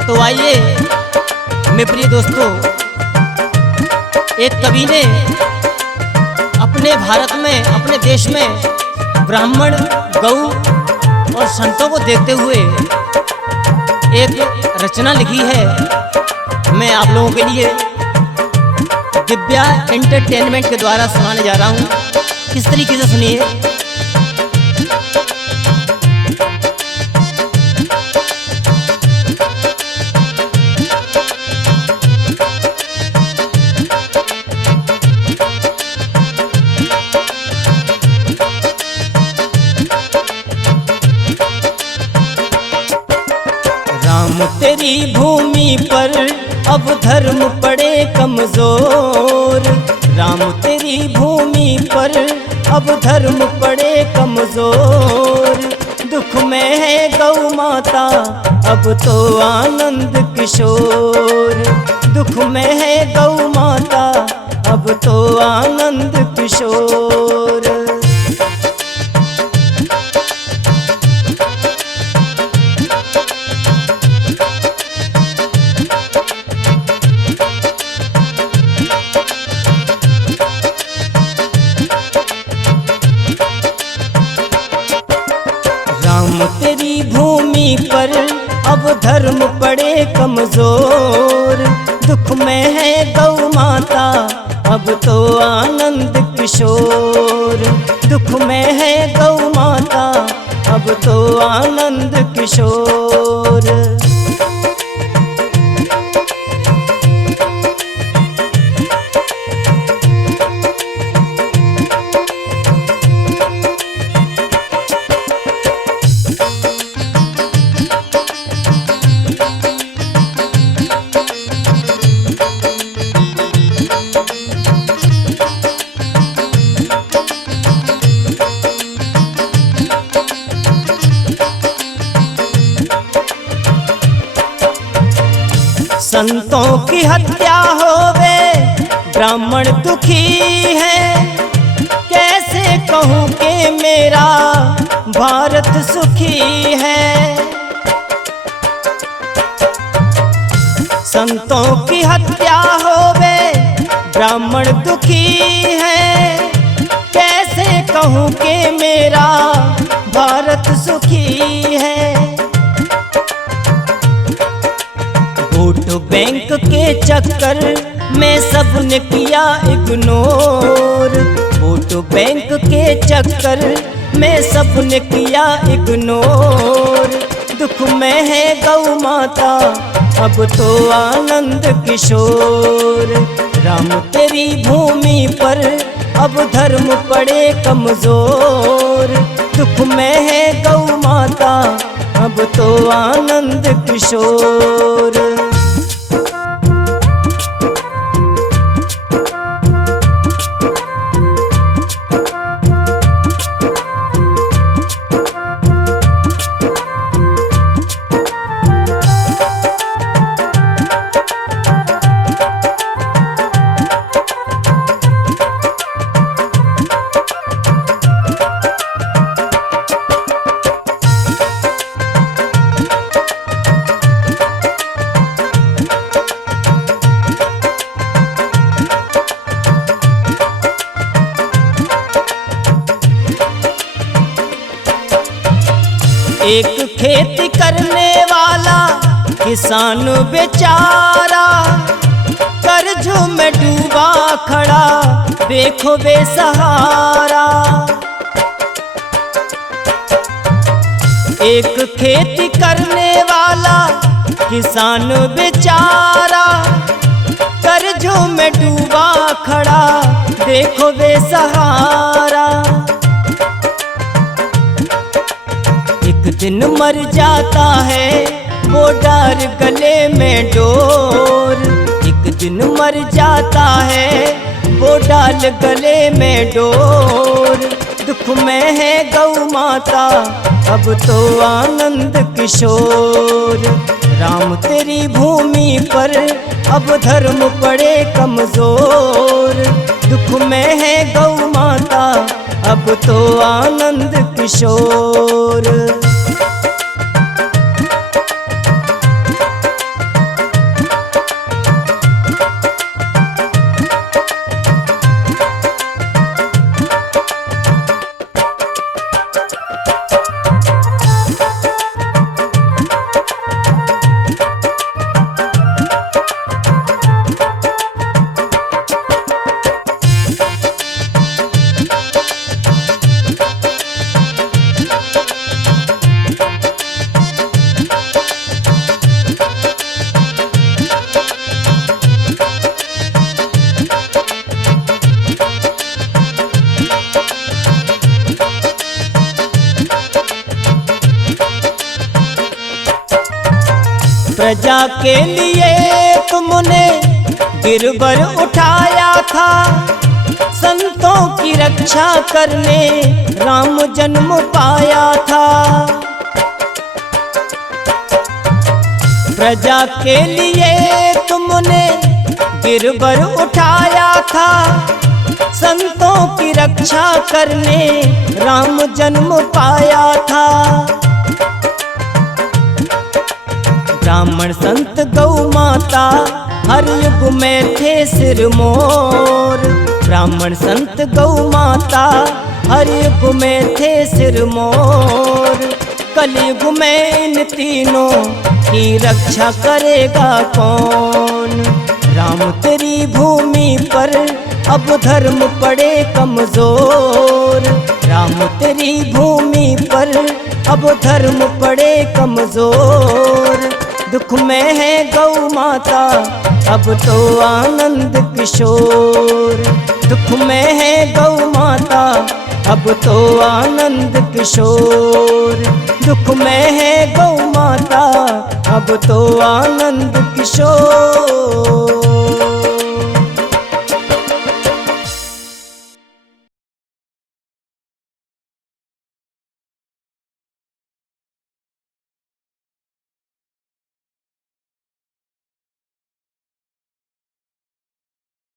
तो आइए मेरे प्रिय दोस्तों, एक कवि ने अपने भारत में, अपने देश में ब्राह्मण, गौ और संतों को देखते हुए एक रचना लिखी है। मैं आप लोगों के लिए दिव्या एंटरटेनमेंट के द्वारा सुनाने जा रहा हूँ। किस तरीके से सुनिए। राम तेरी भूमि पर अब धर्म पड़े कमजोर, राम तेरी भूमि पर अब धर्म पड़े कमजोर। दुख में है गौ माता अब तो आनंद किशोर, दुख में है गौ माता अब तो आनंद किशोर। राम तेरी भूमि पर अब धर्म पड़े कमजोर, दुख में है गौ माता अब तो आनंद किशोर, दुख में है गौ माता अब तो आनंद किशोर। संतों की हत्या होवे ब्राह्मण दुखी है, कैसे कहूँ कि मेरा भारत सुखी है। संतों की हत्या होवे ब्राह्मण दुखी है, कैसे कहूँ कि मेरा भारत सुखी है। वोट बैंक के चक्कर में सबने किया इग्नोर, वोट बैंक के चक्कर में सबने किया इग्नोर। दुख में है गौ माता अब तो आनंद किशोर, राम तेरी भूमि पर अब धर्म पड़े कमजोर। दुख में है गौ माता अब तो आनंद किशोर। एक खेती करने वाला किसान बेचारा, कर्जों में डूबा खड़ा देखो बेसहारा। एक खेती करने वाला किसान बेचारा, कर्जों में डूबा खड़ा देखो बेसहारा। एक दिन मर जाता है वो डार गले में डोर, एक दिन मर जाता है वो डाल गले में डोर। दुख में है गौ माता अब तो आनंद किशोर, राम तेरी भूमि पर अब धर्म पड़े कमजोर। दुख में है गौ माता अब तो आनंद किशोर। प्रजा के लिए तुमने गिरवर उठाया था, संतों की रक्षा करने राम जन्म पाया था। प्रजा के लिए तुमने गिरवर उठाया था, संतों की रक्षा करने राम जन्म पाया था। ब्राह्मण संत गौ माता हर युग में थे सिरमौर। ब्राह्मण संत गौ माता हर युग में थे सिरमौर। कलयुग में इन तीनों की रक्षा करेगा कौन? राम तेरी भूमि पर अब धर्म पड़े कमजोर। राम तेरी भूमि पर अब धर्म पड़े कमजोर। दुख में है गौ माता अब तो आनंद किशोर। दुख में है गौ माता अब तो आनंद किशोर। दुख में है गौ माता अब तो आनंद किशोर।